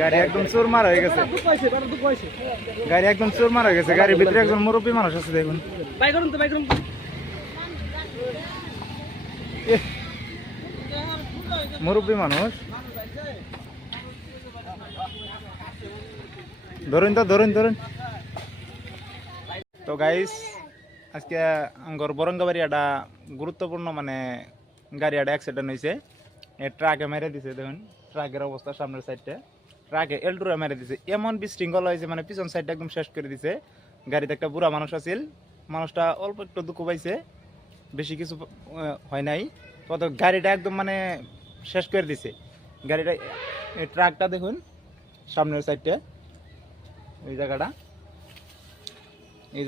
গাড়ি একদম চুরমার হয়ে গেছে, গাড়ি একদম চুরমার হয়ে গেছে। গাড়ির ভিতরে একজন মুরব্বী মানুষ আছে, দেখুন। মুরব্বী মানুষ, ধরুন তো, ধরুন ধরুন। তো গাইস, আজকে আঙ্গর বরঙ্গাবাড়ি একটা গুরুত্বপূর্ণ মানে গাড়ি একটা অ্যাক্সিডেন্ট হয়েছে। ট্রাকে মেরে দিছে, দেখুন ট্রাকের অবস্থা সামনের সাইডটা। ট্রাকে এলটুরা মেরে দিছে, এমন বিশৃঙ্খলা হয়েছে মানে পিছন সাইডটা একদম শেষ করে দিছে। গাড়িতে একটা বুড়া মানুষ আছিল, মানুষটা অল্প একটু দুঃখ পাইছে, বেশি কিছু হয় নাই। তো গাড়িটা একদম মানে শেষ করে দিছে গাড়িটা। ট্রাকটা দেখুন সামনের সাইডটা, এই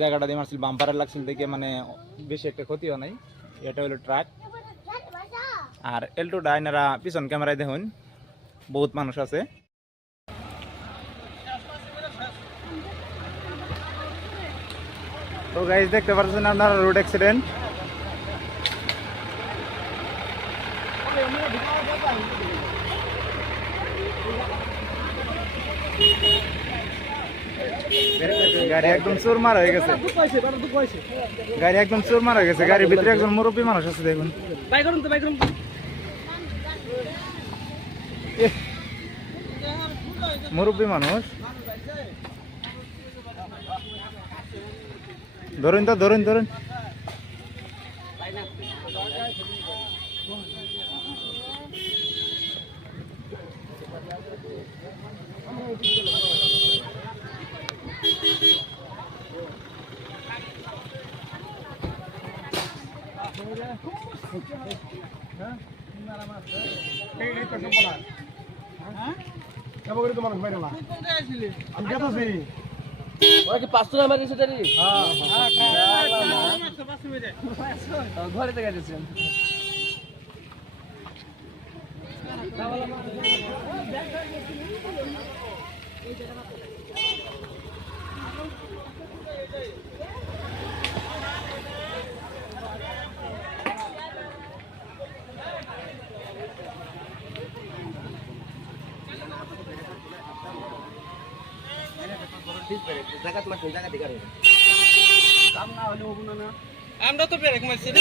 জায়গাটা দিয়ে মারছিল, বাম্পারে লাগছিল দেখে মানে বেশি একটা ক্ষতিও নাই। এটা হলো ট্রাক। আর এলটো ডাইনারা পিছন ক্যামেরায় দেখুন বহুত মানুষ আছে। তো গাইস, দেখতে পাচ্ছেন আপনারা রোড অ্যাক্সিডেন্ট। গাড়ি একদম চুরমার হয়ে গেছে, গাড়ি একদম চুরমার হয়ে গেছে। গাড়ির ভিতরে একজন মুরব্বী মানুষ আছে, দেখুন। মুরব্বী মানুষ, ধরুন তো, ধরুন ধরুন। ঘরে থেকে গেছেন আমরা তো ব্রেক মারছি না,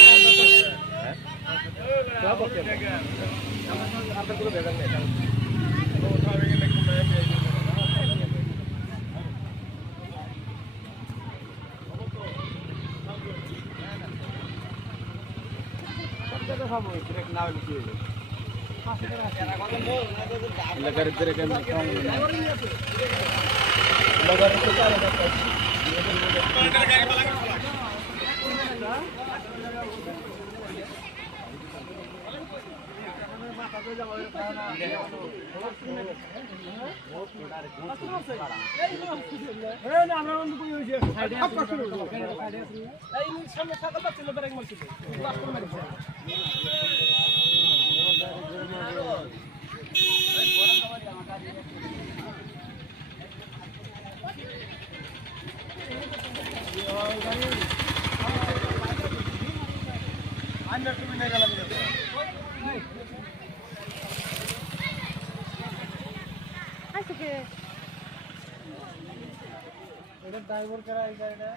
ড্রাইভার করা এই গাড়িটা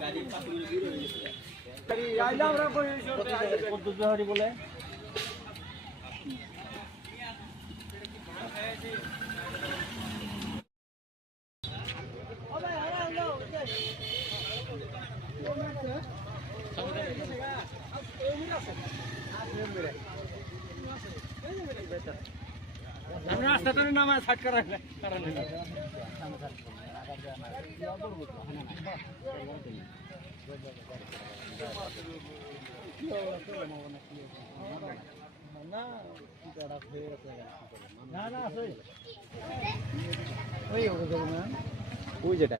গাড়ি পাতুল গিয়ে রয়েছে গাড়ি আইলা আমরা কই কত জহারি বলে আমরা রাস্তাটার নাম সাইড করা কারণ না না ওই যেটা